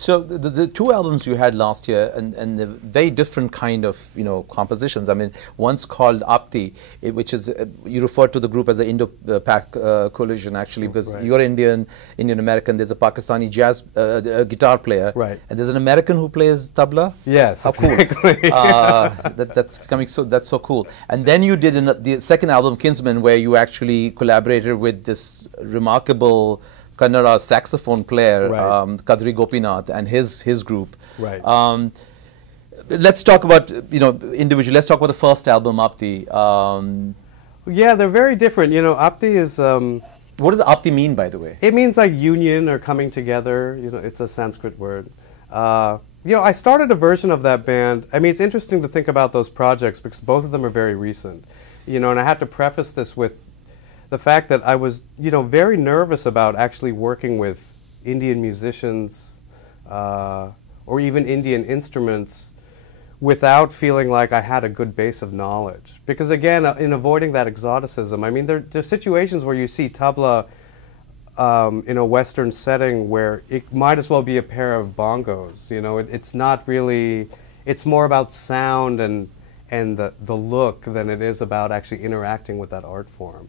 So the two albums you had last year, and the very different kind of compositions. I mean, one's called Apti, which is you refer to the group as the Indo-Pak coalition actually, because you're Indian American. There's a Pakistani jazz guitar player, and there's an American who plays tabla. Yes, how cool! That's so cool. And then you did the second album, Kinsmen, where you actually collaborated with this remarkable Kannada saxophone player, Kadri Gopalnath, and his group. Let's talk about individually. Let's talk about the first album, Apti. Yeah, they're very different. Apti is. What does Apti mean, by the way? It means like union or coming together. It's a Sanskrit word. I started a version of that band. I mean, it's interesting to think about those projects because both of them are very recent. And I had to preface this with the fact that I was, very nervous about actually working with Indian musicians or even Indian instruments without feeling like I had a good base of knowledge. Because again, in avoiding that exoticism, I mean, there's situations where you see tabla in a Western setting where it might as well be a pair of bongos. It's not really, it's more about sound and the look than it is about actually interacting with that art form.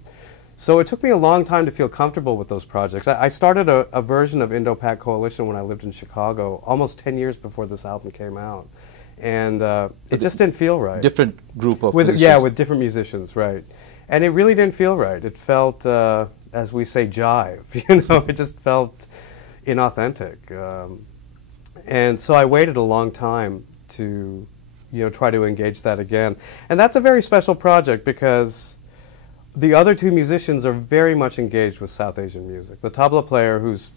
So it took me a long time to feel comfortable with those projects. I started a version of Indo-Pak Coalition when I lived in Chicago, almost 10 years before this album came out. And it just didn't feel right. Different group of musicians. Yeah, with different musicians, right. And it really didn't feel right. It felt, as we say, jive. It just felt inauthentic. And so I waited a long time to, try to engage that again. And that's a very special project because the other two musicians are very much engaged with South Asian music. The tabla player, who's,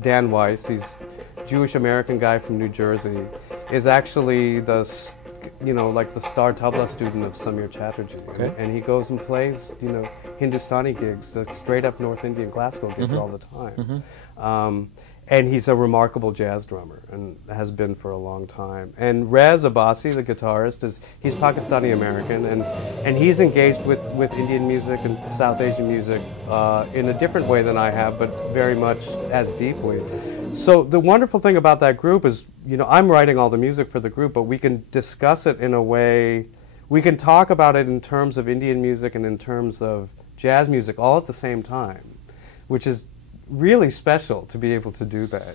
Dan Weiss, he's a Jewish-American guy from New Jersey, is actually the, like the star tabla student of Samir Chatterjee. And he goes and plays, Hindustani gigs, like straight up North Indian classical gigs all the time. And he's a remarkable jazz drummer and has been for a long time. And Rez Abbasi, the guitarist, he's Pakistani American and he's engaged with Indian music and South Asian music in a different way than I have, but very much as deeply. So the wonderful thing about that group is, I'm writing all the music for the group, but we can discuss it in a way, we can talk about it in terms of Indian music and in terms of jazz music all at the same time, which is really special to be able to do that,